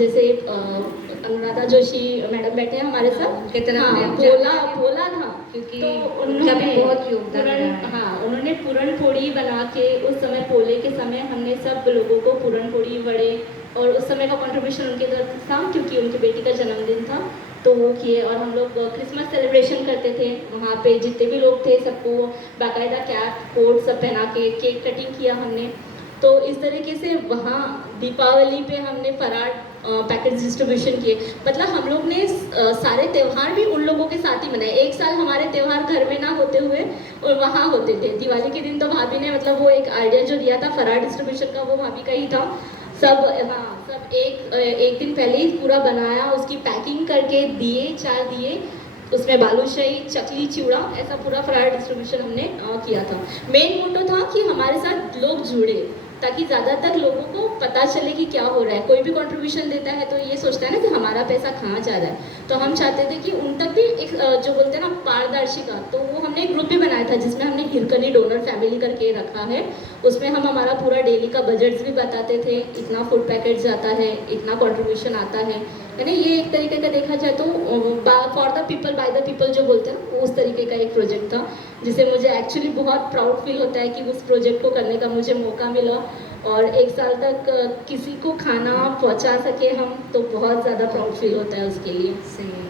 जैसे अनुराधा जोशी मैडम बैठे हैं हमारे साथ, उनके तरफ हाँ, में पोला था, क्योंकि तो उनका भी उन्होंने बहुत योगदान रहा है। हाँ, उन्होंने पूरन पोड़ी बना के उस समय पोले के समय हमने सब लोगों को पूरन पोड़ी वड़े, और उस समय का कंट्रीब्यूशन उनके तरफ था क्योंकि उनकी बेटी का जन्मदिन था, तो वो किए। और हम लोग क्रिसमस सेलिब्रेशन करते थे वहाँ पे, जितने भी लोग थे सबको बाकायदा कैप कोट सब पहना के केक कटिंग किया हमने। तो इस तरीके से वहाँ दीपावली पे हमने फराळ पैकेज डिस्ट्रीब्यूशन किए। मतलब हम लोग ने सारे त्यौहार भी उन लोगों के साथ ही मनाए। एक साल हमारे त्यौहार घर में ना होते हुए और वहाँ होते थे। दिवाली के दिन तो भाभी ने मतलब वो एक आइडिया जो दिया था फराळ डिस्ट्रीब्यूशन का, वो भाभी का ही था। सब हाँ, सब एक दिन पहले ही पूरा बनाया, उसकी पैकिंग करके दिए, 4 दिए, उसमें बालूशाही, चकली, चिवड़ा, ऐसा पूरा फराळ डिस्ट्रीब्यूशन हमने किया था। मेन मोटो था कि हमारे साथ लोग जुड़े, ताकि ज़्यादातर लोगों को पता चले कि क्या हो रहा है। कोई भी कंट्रीब्यूशन देता है तो ये सोचता है ना कि हमारा पैसा कहाँ जा रहा है, तो हम चाहते थे कि उन तक भी एक जो बोलते हैं ना पारदर्शिता, तो वो हमने एक ग्रुप भी बनाया था जिसमें हमने हिरकनी डोनर फैमिली करके रखा है। उसमें हम हमारा पूरा डेली का बजट्स भी बताते थे, इतना फूड पैकेट जाता है, इतना कंट्रीब्यूशन आता है, यानी ये एक तरीके का देखा जाए तो for the people by the people जो बोलते हैं ना, वो उस तरीके का एक प्रोजेक्ट था, जिसे मुझे एक्चुअली बहुत प्राउड फील होता है कि उस प्रोजेक्ट को करने का मुझे मौका मिला। और एक साल तक किसी को खाना पहुंचा सके हम, तो बहुत ज़्यादा प्राउड फील होता है उसके लिए। सही.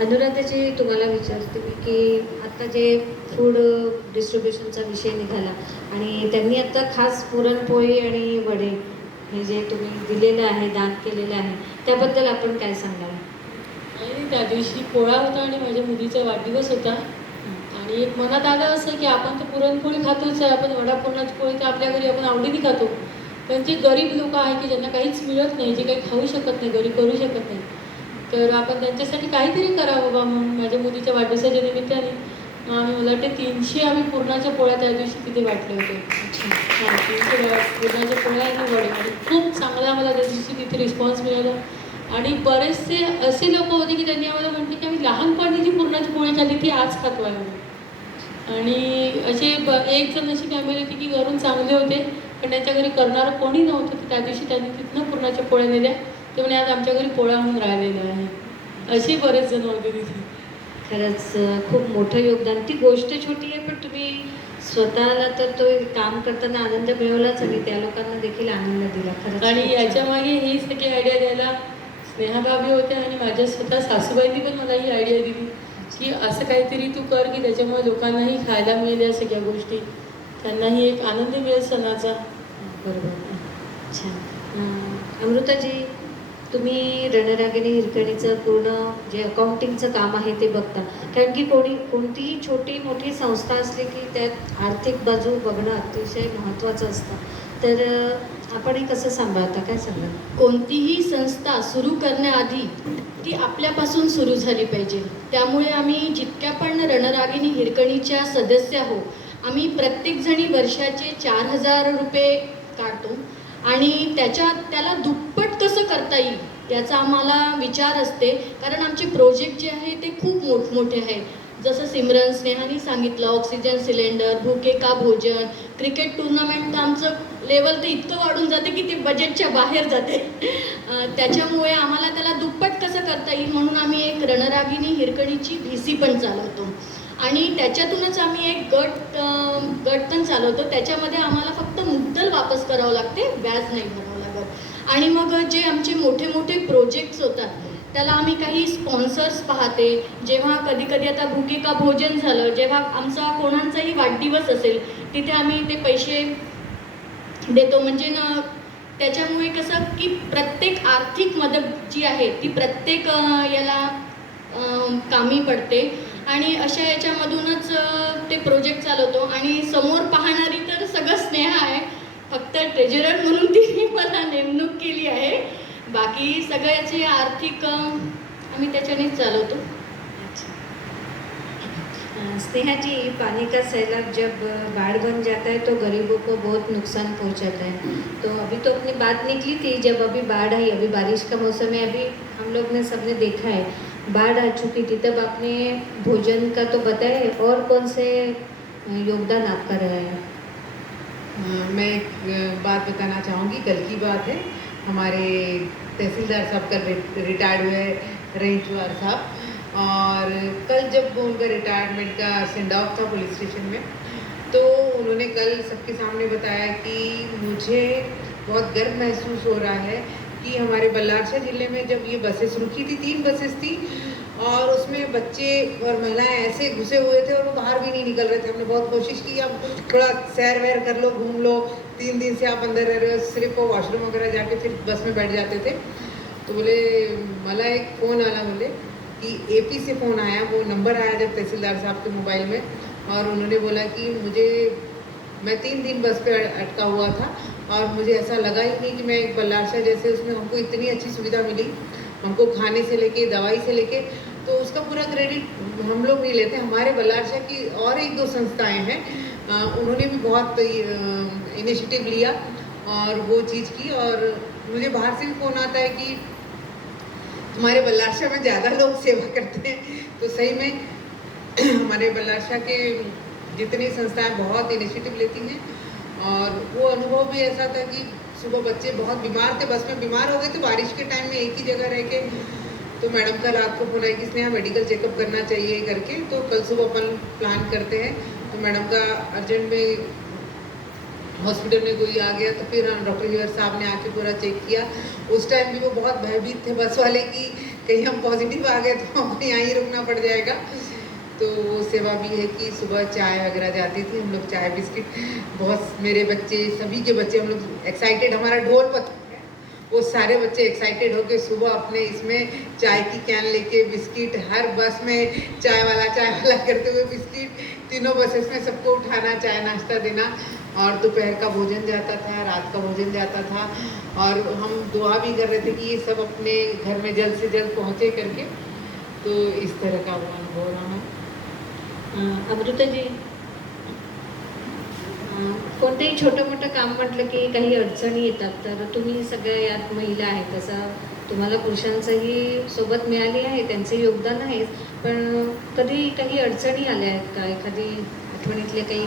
अनुराधाजी, तुम्हाला विचारते मी की आता जे फूड डिस्ट्रीब्युशनचा विषय निघाला आणि त्यांनी आता खास पुरणपोळी आणि वडे हे जे तुम्ही दिलेलं आहे, दान केलेलं आहे, त्याबद्दल आपण काय सांगाल? आणि त्या दिवशी पोळा होता आणि माझ्या मुलीचा वाढदिवस होता, आणि एक मनात आलं असं की आपण तर पुरणपोळी खातोच आहे, आपण वडा पुरणाची पोळी तर आपल्या घरी आपण आवडीने खातो, पण जे गरीब लोक आहेत की ज्यांना काहीच मिळत नाही, जे काही खाऊ शकत नाही, घरी करू शकत नाही, तर आपण त्यांच्यासाठी काहीतरी करावं बाबा म्हणून माझ्या मुलीच्या वाढदिवसाच्या निमित्ताने आम्ही, मला वाटते 300 आम्ही पुरणाच्या पोळ्या त्या दिवशी तिथे वाटले होते. हां, 300 पुरणाच्या पोळ्या आणि वडे, आणि खूप चांगला मला त्या दिवशी तिथे रिस्पॉन्स मिळाला. आणि बरेचसे असे लोक होते की त्यांनी आम्हाला म्हटले की आम्ही लहानपणी जी पुरणाची पोळी खाल्ली ती आज खातो आहे म्हणून. आणि असे एक जण अशी फॅमिली होती की घरून चांगले होते, पण त्यांच्या घरी करणारं कोणी नव्हतं, तर त्या दिवशी त्यांनी तिथनं पुरणाच्या पोळ्या नेल्या, ते म्हणे आज आमच्या घरी पोळा म्हणून राहिलेला आहे. असे बरेच जण होते तिथे. खरंच खूप मोठं योगदान. ती गोष्ट छोटी आहे, पण तुम्ही स्वतःला तर तो काम करताना आनंद मिळवलाच आणि त्या लोकांना देखील आनंद दिला. खरंच आणि खूप छान. याच्यामागे ही सगळी आयडिया द्यायला स्नेहाभाभी होत्या, आणि माझ्या स्वतः सासूबाईंनी पण मला ही आयडिया दिली की असं काहीतरी तू कर की त्याच्यामुळे लोकांनाही खायला मिळेल या सगळ्या गोष्टी, त्यांनाही एक आनंद मिळेल सणाचा. बरोबर. छान. अमृताजी, तुम्ही रणरागिणी हिरकणीचं पूर्ण जे अकाउंटिंगचं काम आहे ते बघता, कारण की कोणतीही छोटी मोठी संस्था असली की त्यात आर्थिक बाजू बघणं अतिशय महत्त्वाचं असतं, तर आपण हे कसं सांभाळता, काय सांगाल? कोणतीही संस्था सुरू करण्याआधी ती आपल्यापासून सुरू झाली पाहिजे. त्यामुळे आम्ही जितक्या पण रणरागिणी हिरकणीच्या सदस्य आहोत, आम्ही प्रत्येकजणी वर्षाचे 4000 रुपये काढतो, आणि त्याला दुप्पट कसं करता येईल याचा आम्हाला विचार असते. कारण आमचे प्रोजेक्ट जे आहे ते खूप मोठमोठे आहेत. जसं सिमरन स्नेहानी सांगितलं, ऑक्सिजन सिलेंडर, भूखे का भोजन, क्रिकेट टुर्नामेंट, आमचं लेवल तर इतकं वाढून जाते की ते बजेटच्या बाहेर जाते. त्याच्यामुळे आम्हाला त्याला दुप्पट कसं करता येईल म्हणून आम्ही एक रणरागिणी हिरकणीची VC पण चालवतो, आणि त्याच्यातूनच आम्ही एक गट पण चालवतो. त्याच्यामध्ये आम्हाला फक्त मुद्दल वापस करावं लागते, व्याज नाही भरावं लागत. आणि मग जे आमचे मोठे मोठे प्रोजेक्ट्स होतात त्याला आम्ही काही स्पॉन्सर्स पाहते. जेव्हा कधी कधी आता भूके का भोजन झालं, जेव्हा आमचा कोणाचाही वाढदिवस असेल तिथे आम्ही ते पैसे देतो. म्हणजे ना त्याच्यामुळे कसं की प्रत्येक आर्थिक मदत जी आहे ती प्रत्येक याला कामी पडते, आणि अशा याच्यामधूनच ते प्रोजेक्ट चालवतो. आणि समोर पाहणारी तर सगळं स्नेहा आहे, फक्त ट्रेजरर म्हणून तिने मला नेमणूक केली आहे. बाकी सगळ्याचे आर्थिक आम्ही त्याच्यानेच चालवतो. स्नेहा जी, पानी का सैलाब जब बाढ़ बन जाता है तो गरीबों को बहुत नुकसान पहुंचाता है. तो अभी तो अपनी बात निकली थी, जब अभी बाढ़ आई, अभी बारिश का मौसम है, अभी हम लोग ने सबने देखा है बाढ़ आ चुकी थी, तब आपने भोजन का तो बताया, और कौन से योगदान आपका रहा है? मैं एक बात बताना चाहूँगी, कल की बात है. हमारे तहसीलदार साहब कल रिटायर्ड हुए रईचवार साहब, और कल जब उनका रिटायरमेंट का सेंड ऑफ था पुलिस स्टेशन में, तो उन्होंने कल सबके सामने बताया कि मुझे बहुत गर्व महसूस हो रहा है कि हमारे बल्लारशाह ज़िले में जब ये बसेस रुकी थी, 3 बसेस थी, और उसमें बच्चे और महिलाएं ऐसे घुसे हुए थे और वो बाहर भी नहीं निकल रहे थे। हमने बहुत कोशिश की, अब थोड़ा सैर वैर कर लो, घूम लो, 3 दिन से आप अंदर रह रहे हो, सिर्फ वो वॉशरूम वगैरह जाके फिर बस में बैठ जाते थे। तो बोले मला एक फ़ोन आला, बोले कि AP से फ़ोन आया, वो नंबर आया जब तहसीलदार साहब के मोबाइल में, और उन्होंने बोला कि मैं 3 दिन बस पे अटका हुआ था और मुझे ऐसा लगा ही नहीं कि मैं एक बल्लारशाह जैसे, उसमें हमको इतनी अच्छी सुविधा मिली, हमको खाने से लेके दवाई से लेके, तो उसका पूरा क्रेडिट हम लोग नहीं लेते। हमारे बल्लारशाह की और 1-2 संस्थाएं हैं, उन्होंने भी बहुत इनिशिएटिव लिया और वो चीज़ की। और मुझे बाहर से भी फ़ोन आता है कि हमारे बल्लारशाह में ज़्यादा लोग सेवा करते हैं, तो सही में हमारे बल्लारशाह के जितनी संस्थाएं बहुत इनिशिएटिव लेती हैं। और वो अनुभव भी ऐसा था कि सुबह बच्चे बहुत बीमार थे, बस में बीमार हो गए थे बारिश के टाइम में एक ही जगह रह के, तो मैडम का रात को फोन आया कि स्नेहा मेडिकल चेकअप करना चाहिए करके, तो कल सुबह अपन प्लान करते हैं। तो मैडम का अर्जेंट में हॉस्पिटल में कोई आ गया, तो फिर डॉक्टर हियर साहब ने आके पूरा चेक किया। उस टाइम भी वो बहुत भयभीत थे बस वाले कि कहीं हम पॉजिटिव आ गए तो हमको यहाँ ही रुकना पड़ जाएगा। तो वो सेवा भी है कि सुबह चाय वगैरह जाती थी, हम लोग चाय बिस्किट, बहुत मेरे बच्चे, सभी के बच्चे, हम लोग एक्साइटेड, हमारा ढोल पथ है, वो सारे बच्चे एक्साइटेड होके सुबह अपने इसमें चाय की कैन लेके बिस्किट, हर बस में चाय वाला करते हुए बिस्किट, तीनों बसेस में सबको उठाना, चाय नाश्ता देना, और दोपहर का भोजन जाता था, रात का भोजन जाता था, और हम दुआ भी कर रहे थे कि ये सब अपने घर में जल्द से जल्द पहुँचे करके। तो इस तरह का वो अनुभव रहा है। अमृताजी, कोणतंही छोटं मोठं काम म्हटलं की काही अडचणी येतात, तर तुम्ही सगळ्या यात महिला आहेत, तसं तुम्हाला पुरुषांचंही सोबत मिळाली आहे, त्यांचं योगदान आहे, पण कधी काही अडचणी आल्या आहेत का? एखादी आठवणीतले काही?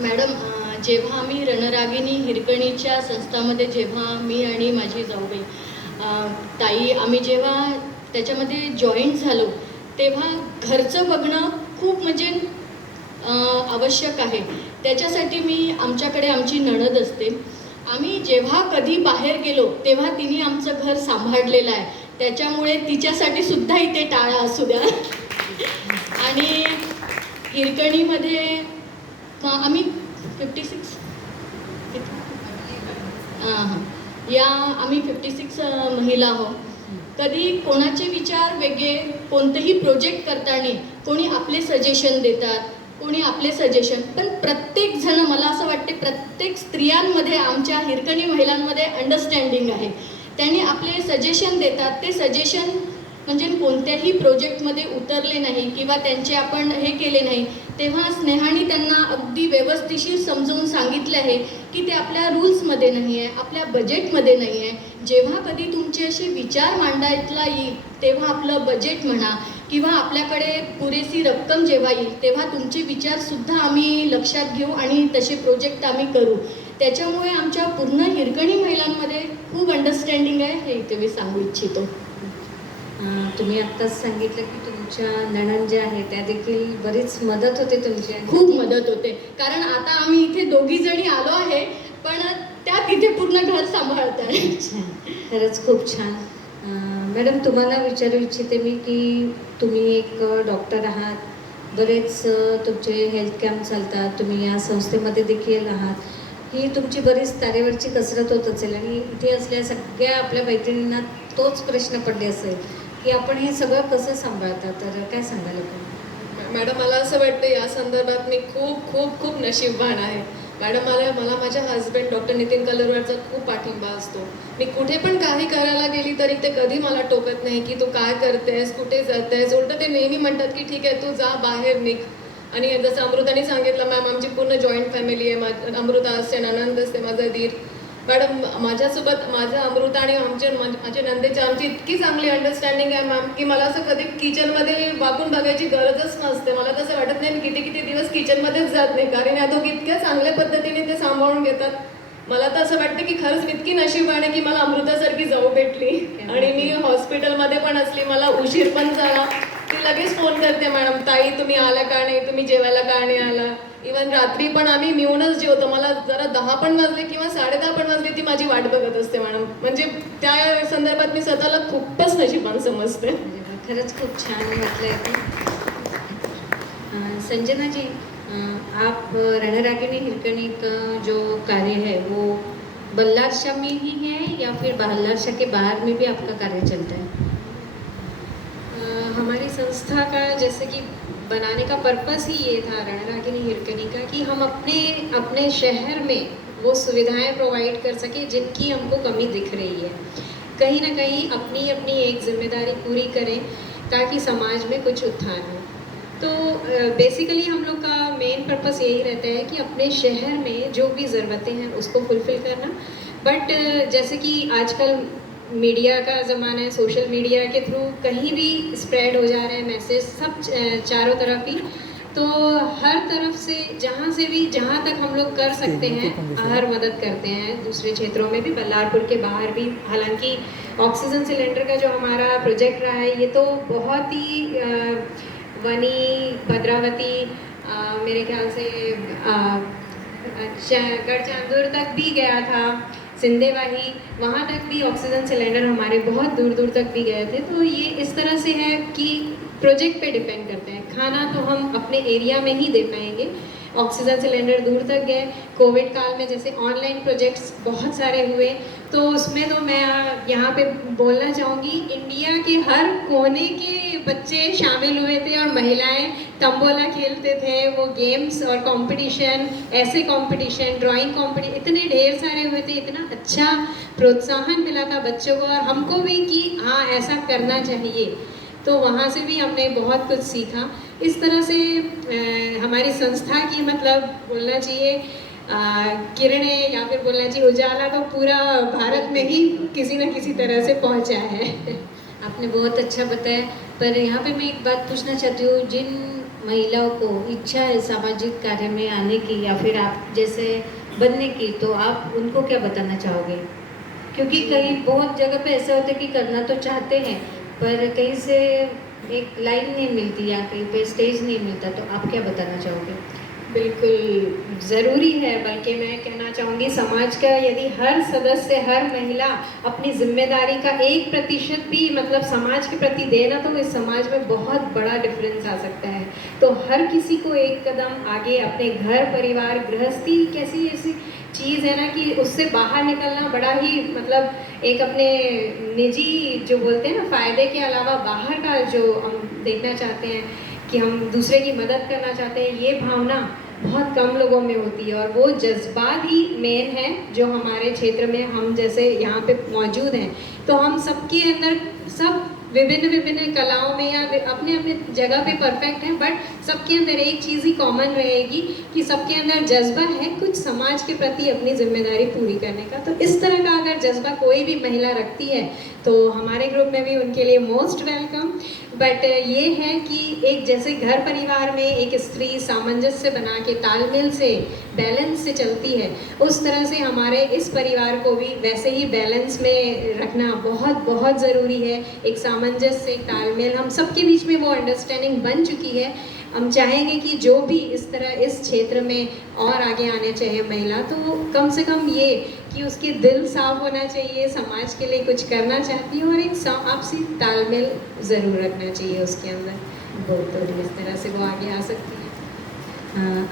मॅडम, जेव्हा आम्ही रणरागिणी हिरकणीच्या संस्थामध्ये, जेव्हा मी आणि माझी जाऊबाई ताई, आम्ही जेव्हा त्याच्यामध्ये जॉईंट झालो, तेव्हा घरचं बघणं खूप म्हणजे आवश्यक आहे. त्याच्यासाठी आमच्याकडे आमची नणद असते. आम्ही जेव्हा कधी बाहेर गेलो तेव्हा तिने आमचं घर सांभाळलेलं आहे. त्याच्यामुळे तिच्यासाठी सुद्धा इथे टाळा असू द्या. आणि हिरकणीमध्ये आम्ही 56 आम्ही 56 महिला आहोत. कधी कोणाचे विचार वेगळे, कोणतेही प्रोजेक्ट करताना कोणी आपले सजेशन देतात, कोणी आपले सजेशन, पण प्रत्येक जण, मला असं वाटते प्रत्येक स्त्रियांमध्ये, आमच्या हिरकणी महिलांमध्ये अंडरस्टँडिंग आहे. त्यांनी आपले सजेशन देतात, ते सजेशन म्हणजे कोणत्याही प्रोजेक्टमध्ये उतरले नाही किंवा त्यांचे आपण हे केले नाही, तेव्हा स्नेहाने त्यांना अगदी व्यवस्थिशीर समजावून सांगितले आहे की ते आपल्या रूल्समध्ये नाही आहे, आपल्या बजेटमध्ये नाही आहे. जेव्हा कधी तुमचे असे विचार मांडायला येईल तेव्हा आपलं बजेट म्हणा किंवा आपल्याकडे पुरेशी रक्कम जेव्हा येईल तेव्हा तुमचे विचारसुद्धा आम्ही लक्षात घेऊ आणि तसे प्रोजेक्ट आम्ही करू. त्याच्यामुळे आमच्या पूर्ण हिरकणी महिलांमध्ये खूप अंडरस्टँडिंग आहे, हे इथे मी सांगू इच्छितो. तुम्ही आत्ताच सांगितलं की तुमच्या नणंद ज्या आहेत त्या देखील बरीच मदत होते तुमची. खूप मदत होते, कारण आता आम्ही इथे दोघी जणी आलो आहे, पण त्या तिथे पूर्ण घर सांभाळतात. अच्छा, खरंच खूप छान. मॅडम, तुम्हाला विचारू इच्छिते मी की तुम्ही एक डॉक्टर आहात, बरेच तुमचे हेल्थ कॅम्प चालतात, तुम्ही या संस्थेमध्ये देखील आहात, ही तुमची बरीच तारेवरची कसरत होत असेल आणि इथे असलेल्या सगळ्या आपल्या मैत्रिणींना तोच प्रश्न पडले असेल की आपण हे सगळं कसं सांभाळता, तर काय सांगाल आपण? मॅडम, मला असं वाटतं या संदर्भात मी खूप खूप खूप नशीबवान आहे. मॅडम, मला माझ्या हस्बंड डॉक्टर नितीन कलरवारचा खूप पाठिंबा असतो. मी कुठे पण काही करायला गेली तरी ते कधी मला टोकत नाही की तू काय करतेस, कुठे जातेस. उलटं ते नेहमी म्हणतात की ठीक आहे, तू जा, बाहेर निघ. आणि जसं अमृताने सांगितलं, मॅम आमची पूर्ण जॉईंट फॅमिली आहे. अमृता असते, ननंद असते, माझा दीर. मॅडम, माझ्यासोबत माझ्या अमृता आणि माझ्या नंदेची आमची इतकी चांगली अंडरस्टँडिंग आहे मॅम की मला असं कधी किचनमध्ये वाकून बघायची गरजच नसते. मला तसं वाटत नाही मी किती दिवस किचनमध्येच जात नाही, कारण या दोघी इतक्या चांगल्या पद्धतीने ते सांभाळून घेतात. मला तर असं वाटतं की खरंच इतकी नशिबाने की मला अमृतासारखी जाऊ भेटली. आणि मी हॉस्पिटलमध्ये पण असली, मला उशीर पण झाला, ती लगेच फोन करते, मॅडम ताई तुम्ही आला का नाही, तुम्ही जेवायला का नाही आला. इवन रात्री पण आम्ही मिळूनच जेवतो. मला जरा 10 पण वाजले किंवा 10:30 पण वाजले ती माझी वाट बघत असते मॅडम. म्हणजे त्या संदर्भात मी स्वतःला खूपच नशिबान समजते. खरंच खूप छान वाटलं आहे. संजना जी, आप रणरागिनी हिरकणी का जो कार्य है वो बल्लारशाह में ही है या फिर बल्लारशाह के बाहर में भी आपका कार्य चलता है? हमारी संस्था का जैसे कि बनाने का पर्पस ही ये था रणरागिनी हिरकनी का कि हम अपने शहर में वो सुविधाएं प्रोवाइड कर सके जिनकी हमको कमी दिख रही है. कहीं ना कहीं अपनी अपनी एक जिम्मेदारी पूरी करें ताकि समाज में कुछ उत्थान हो. तो बेसिकली हम लोग का मेन पर्पस यही रहता है कि अपने शहर में जो भी ज़रूरतें हैं उसको फुलफ़िल करना. बट जैसे कि आजकल मीडिया का ज़माना है, सोशल मीडिया के थ्रू कहीं भी स्प्रेड हो जा रहे हैं मैसेज सब चारों तरफ ही. तो हर तरफ से जहाँ तक हम लोग कर सकते हैं हर मदद करते हैं. दूसरे क्षेत्रों में भी, बल्लारपुर के बाहर भी. हालांकि ऑक्सीजन सिलेंडर का जो हमारा प्रोजेक्ट रहा है ये तो बहुत ही वनी, भद्रावती, मेरे ख्याल से गढ़चांदूर तक भी गया था, सिंदेवाही, वहाँ तक भी ऑक्सीजन सिलेंडर हमारे बहुत दूर दूर तक भी गए थे. तो ये इस तरह से है कि प्रोजेक्ट पे डिपेंड करते हैं. खाना तो हम अपने एरिया में ही दे पाएंगे. ऑक्सीजन सिलेंडर दूर तक गए. कोविड काल में जैसे ऑनलाइन प्रोजेक्ट्स बहुत सारे हुए, तो उसमें तो मैं यहाँ पे बोलना चाहूँगी इंडिया के हर कोने के बच्चे शामिल हुए थे और महिलाएं तंबोला खेलते थे. वो गेम्स और कंपटीशन, ऐसे कंपटीशन, ड्राइंग कंपटीशन इतने ढेर सारे हुए थे. इतना अच्छा प्रोत्साहन मिला था बच्चों को और हमको भी कि हाँ ऐसा करना चाहिए. तो वहाँ से भी हमने बहुत कुछ सीखा. इस तरह से हमारी संस्था की मतलब बोलना चाहिए किरणें या फिर बोलना चाहिए उजाला तो पूरा भारत में ही किसी न किसी तरह से पहुँचा है. आपने बहुत अच्छा बताया. पर यहाँ पे मैं एक बात पूछना चाहती हूँ, जिन महिलाओं को इच्छा है सामाजिक कार्य में आने की या फिर आप जैसे बनने की, तो आप उनको क्या बताना चाहोगे? क्योंकि कहीं बहुत जगह पे ऐसा होता है कि करना तो चाहते हैं पर कहीं से एक लाइन नहीं मिलती या कहीं पे स्टेज नहीं मिलता, तो आप क्या बताना चाहोगे? बिल्कुल ज़रूरी है, बल्कि मैं कहना चाहूँगी समाज का यदि हर सदस्य, हर महिला अपनी जिम्मेदारी का 1% भी मतलब समाज के प्रति देना, तो इस समाज में बहुत बड़ा डिफरेंस आ सकता है. तो हर किसी को एक कदम आगे अपने घर परिवार गृहस्थी कैसी ऐसी चीज़ है ना कि उससे बाहर निकलना बड़ा ही मतलब एक अपने निजी जो बोलते हैं ना फ़ायदे के अलावा बाहर का जो हम देखना चाहते हैं कि हम दूसरे की मदद करना चाहते हैं, ये भावना बहुत कम लोगों में होती है. और वो जज्बात ही मेन है जो हमारे क्षेत्र में हम जैसे यहाँ पे मौजूद हैं. तो हम सबके अंदर सब विभिन्न कलाओं में या अपने अपने जगह पे परफेक्ट हैं, बट सबके अंदर एक चीज़ ही कॉमन रहेगी कि सबके अंदर जज्बा है कुछ समाज के प्रति अपनी जिम्मेदारी पूरी करने का. तो इस तरह का अगर जज्बा कोई भी महिला रखती है तो हमारे ग्रुप में भी उनके लिए मोस्ट वेलकम. बट ये है कि एक जैसे घर परिवार में एक स्त्री सामंजस्य बना के तालमेल से बैलेंस से चलती है, उस तरह से हमारे इस परिवार को भी वैसे ही बैलेंस में रखना बहुत बहुत ज़रूरी है. एक सामंजस्य, एक तालमेल, हम सबके बीच में वो अंडरस्टैंडिंग बन चुकी है. हम चाहेंगे कि जो भी इस तरह इस क्षेत्र में और आगे आने चाहिए महिला, तो कम से कम ये कि उसके दिल साफ होना चाहिए, समाज के लिए कुछ करना चाहती है और एक आपसी तालमेल ज़रूर रखना चाहिए उसके अंदर. बहुत इस तरह से वो आगे आ सकती है.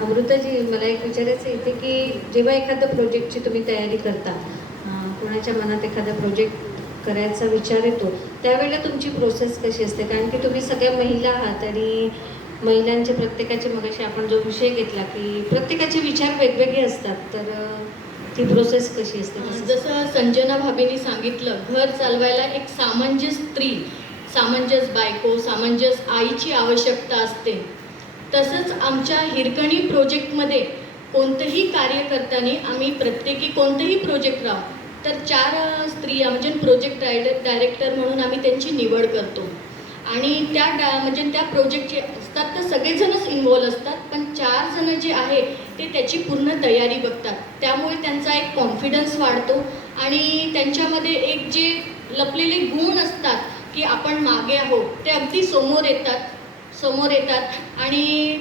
अमृताजी, मला एक विचारायचं इथे की जेव्हा एखाद्या प्रोजेक्टची तुम्ही तयारी करता, कोणाच्या मनात एखादा प्रोजेक्ट करायचा विचार येतो, त्यावेळेला तुमची प्रोसेस कशी असते? कारण की तुम्ही सगळ्या महिला आहात आणि महिलांचे प्रत्येकाचे, मगाशी आपण जो विषय घेतला की प्रत्येकाचे विचार वेगवेगळे असतात, तर ती प्रोसेस कशी असते? जसं संजना भाभींनी सांगितलं, घर चालवायला एक सामंजस स्त्री, सामंजस बायको, सामंजस आईची आवश्यकता असते. तसंच आमच्या हिरकणी प्रोजेक्टमध्ये कोणतंही कार्य करताना आम्ही प्रत्येकी कोणतेही प्रोजेक्ट राहू तर 4 स्त्रिया म्हणजे प्रोजेक्ट डायरेक्टर म्हणून आम्ही त्यांची निवड करतो. आणि म्हणजे त्या प्रोजेक्टचे असतात तर सगळेजणच इन्व्हॉल्व असतात, पण 4 जण जे आहे ते ते त्याची पूर्ण तयारी बघतात. त्यामुळे त्यांचा एक कॉन्फिडन्स वाढतो आणि त्यांच्यामध्ये एक जे लपलेले गुण असतात की आपण मागे आहोत ते अगदी समोर येतात आणि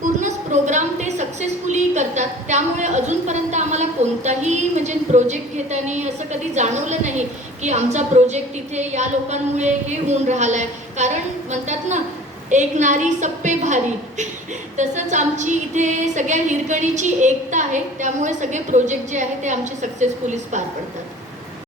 पूर्णच प्रोग्राम ते सक्सेसफुली करतात. त्यामुळे अजूनपर्यंत आम्हाला कोणताही म्हणजे प्रोजेक्ट घेताना असं कधी जाणवलं नाही की आमचा प्रोजेक्ट इथे या लोकांमुळे हे होऊन राहिला आहे. कारण म्हणतात ना, एक नारी सब पे भारी तसंच आमची इथे सगळ्या हिरकणीची एकता आहे. त्यामुळे सगळे प्रोजेक्ट जे आहे ते आमचे सक्सेसफुलीच पार पडतात.